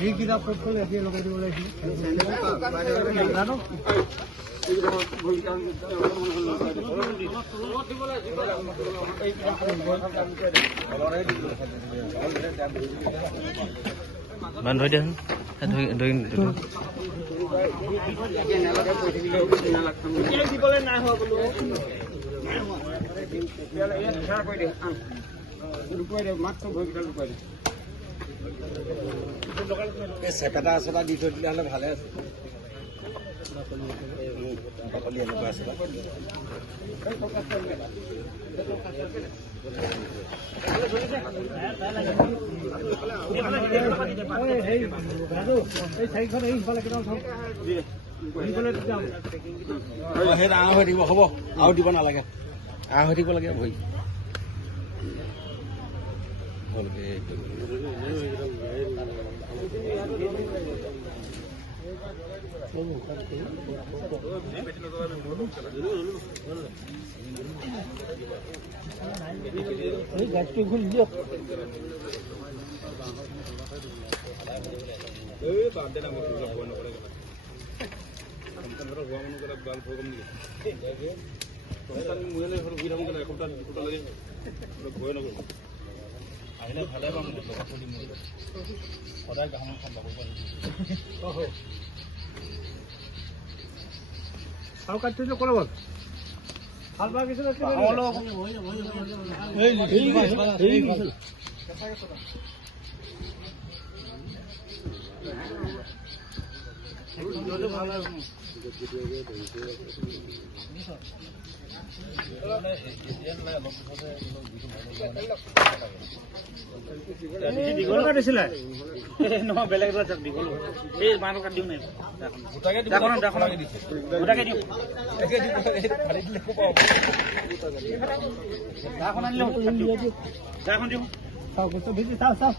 এইকেইটা পটল এতিয়া লগাই দিব লাগিছিল মান ধৰি দিয়াচোন চেপেটা চেপেটা দি থৈ দিলে হ'লে ভালে আছে বাকলি এনেকুৱা আছে সেই ডাঙৰ হৈ থাকিব হ'ব আৰু দিব নালাগে আৰু হৈ থাকিব লাগে ভৰি গাছটো খুল দিয়ক সদায় গাহৰি খাম আৰু কাটি থৈছে ক'লে বল ভাল ভাল কিছু দীঘল কাটিছিলে নহয় বেলেগ দীঘল এই মানুহ কাটি দিওঁ নাই গোটাকে দিওঁ দাখন আনিলে দাখন দিওঁ চাওঁ বস্তু ভিজি চাওঁ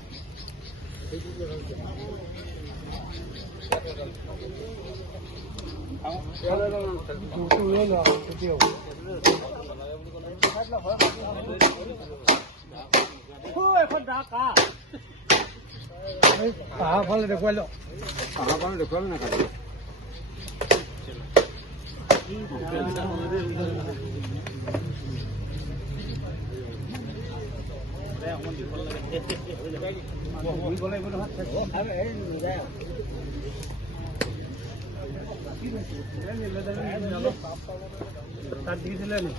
পাহাৰ ফালে দেখুৱাই লওঁ পাহাৰ ফালে দেখুৱালে নাখাব তাত দিছিলে নি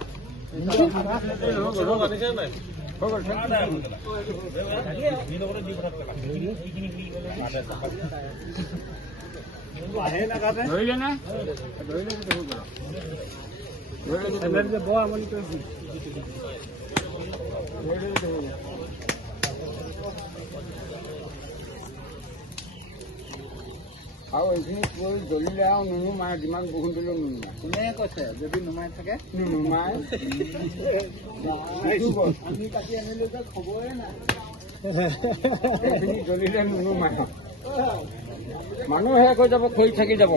বৰ আমনি কৰিছে আৰু এইখিনি কৰি জ্বলিলে আৰু নুনুমাই যিমান বৰষুণ দিলেও নুনুমাই কোনে কৈছে যদি নুমাই থাকে নুনুমাই আমি কাটি আনিলো খবৰে নাই এইখিনি জ্বলিলে নুনুমাই মানুহ শেষ হৈ যাব খৰি থাকি যাব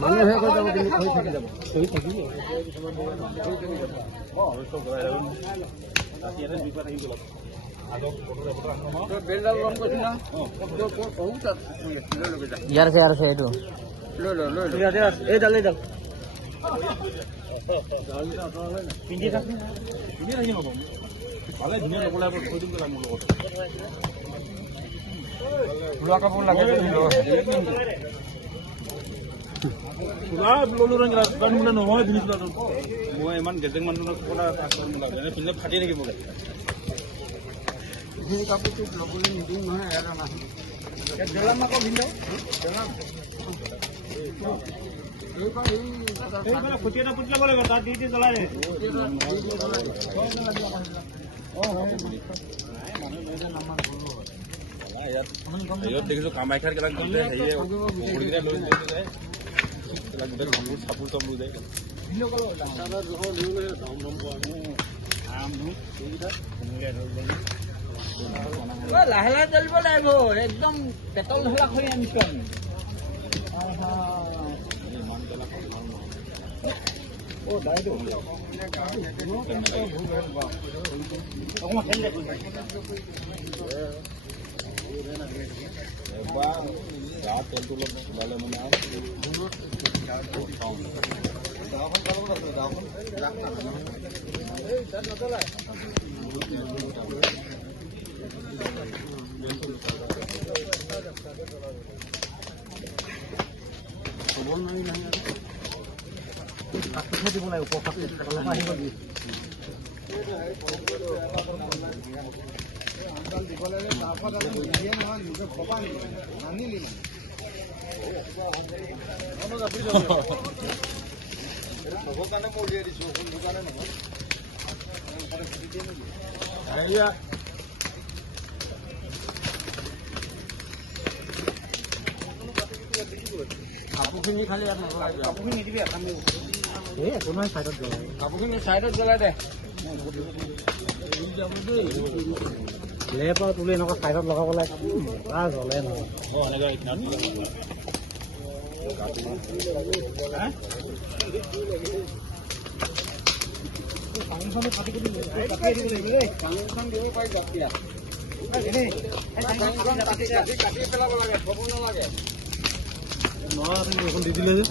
মানুহ শেষ হৈ যাব কিন্তু খৰি থাকি যাব খৰি থাকিব ইয়াৰ আছে এইটো এই ডাল পিন্ধি থাকিম ভালে ধুনীয়া ল'বলৈ থৈ দিম মোৰ লগত লোৱা কাপোৰ লাগে নহয় মই ইমান গেজেং মানুহৰ পিন্ধে ফাটি থাকিব লাগে সেই কাপোৰটো ল'বলৈ নিদিওঁ নহয় এটা নাহে জলাম আকৌ ভিন্দ জলাম খুটি এটা পুতি ল'ব লাগিব তাত দি জ্বলাই ইয়াত দেখিছো কামাখ্যাৰ কিবা চাপোৰ চব লৈ যায় লাহে লাহে চলিব লাগিব একদম পেটল ঢলা কৰি আনিছো আমি অকণমান খেলি দেখোন এবাৰ গা তেলটো অলপ ওলালে মানে দিব লাগিব আহিব দি কাপোৰখিনি খালি ইয়াত নজ্বলাই দিয়া। কাপোৰখিনি নিদিবি এই একো নহয় চাইডত জ্বলাই কাপোৰখিনি চাইডত জ্বলাই দে। লেপা তুলি এনেকুৱা চাইডত লগাব লাগে জ্বলে নহয় দি দিলে যে